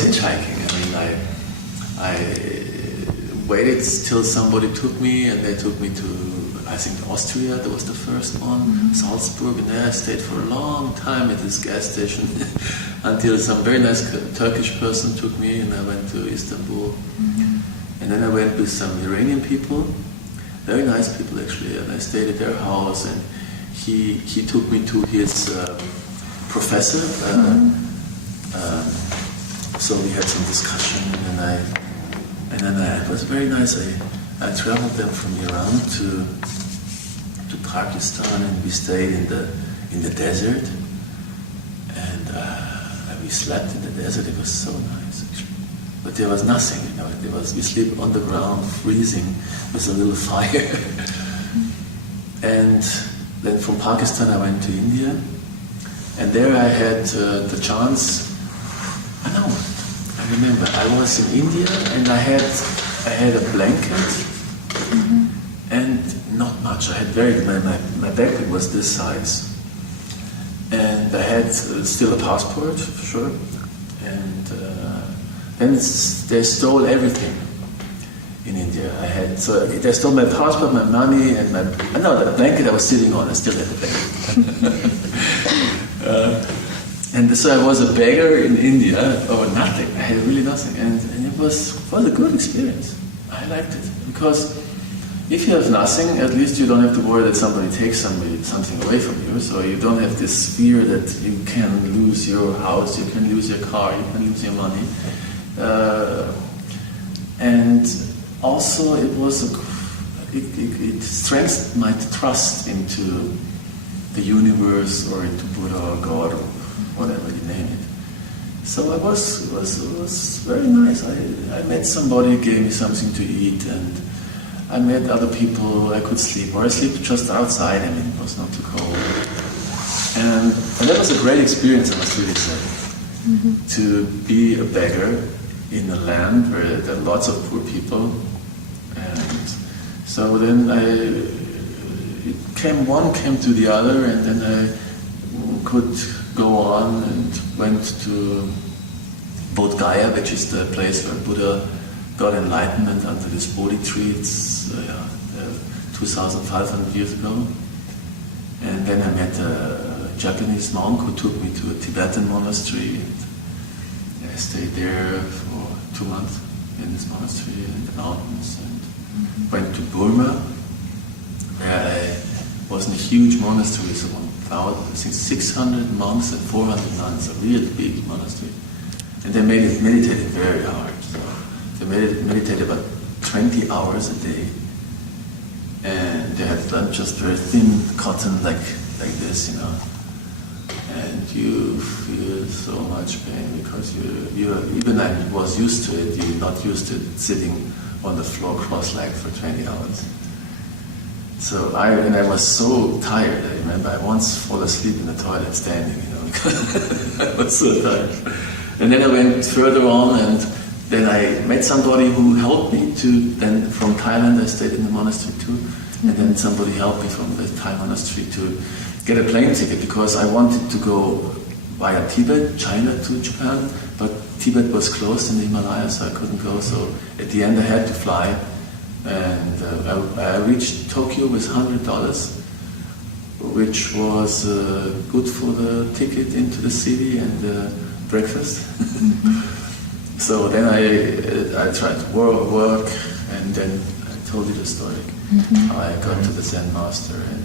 hitchhiking. I mean, I waited till somebody took me, and they took me to, I think, Austria. That was the first one, Salzburg, and there I stayed for a long time at this gas station until some very nice Turkish person took me, and I went to Istanbul. And then I went with some Iranian people, very nice people actually, and I stayed at their house, and he took me to his professor. So we had some discussion, and then it was very nice. I traveled then from Iran to Pakistan, and we stayed in the desert, and we slept in the desert. It was so nice actually, but there was nothing, you know. We sleep on the ground, freezing, with a little fire. And then from Pakistan I went to India, and there I had the chance. I remember I was in India, and I had a blanket, and not much. I had my backpack was this size, and I had still a passport for sure, and then they stole everything in India. They stole my passport, my money, and the blanket I was sitting on. I still had the blanket. And so I was a beggar in India, or nothing. I had really nothing, and it was a good experience. I liked it, because if you have nothing, at least you don't have to worry that somebody takes something away from you. So you don't have this fear that you can lose your house, you can lose your car, you can lose your money. And also it strengthened my trust into the universe, or into Buddha or God, or whatever you name it. So it was very nice. I met somebody, gave me something to eat, and I met other people. I could sleep, or I sleep just outside. I mean, it was not too cold. And that was a great experience, I must really say, to be a beggar in a land where there are lots of poor people. And so then one came to the other, and then I could go on and went to Bodh Gaya, which is the place where Buddha got enlightenment under this Bodhi tree. It's 2,500 years ago. And then I met a Japanese monk who took me to a Tibetan monastery. And I stayed there for 2 months in this monastery in the mountains, and went to Burma, where I was in a huge monastery, so 600 monks and 400 nuns, a really big monastery. And they meditated very hard. So they meditated about 20 hours a day. And they had done just very thin cotton like this, you know. And you feel so much pain, because you even I was used to it, you're not used to sitting on the floor cross-legged for 20 hours. So I was so tired. I remember I once fell asleep in the toilet standing, you know, because I was so tired. And then I went further on, and then I met somebody who helped me then from Thailand I stayed in the monastery too, and then somebody helped me from the Thai monastery to get a plane ticket, because I wanted to go via Tibet, China to Japan, but Tibet was closed in the Himalayas, so I couldn't go. So at the end I had to fly. And I reached Tokyo with $100, which was good for the ticket into the city and breakfast. So then I tried to work, and then I told you the story. How I got to the Zen master and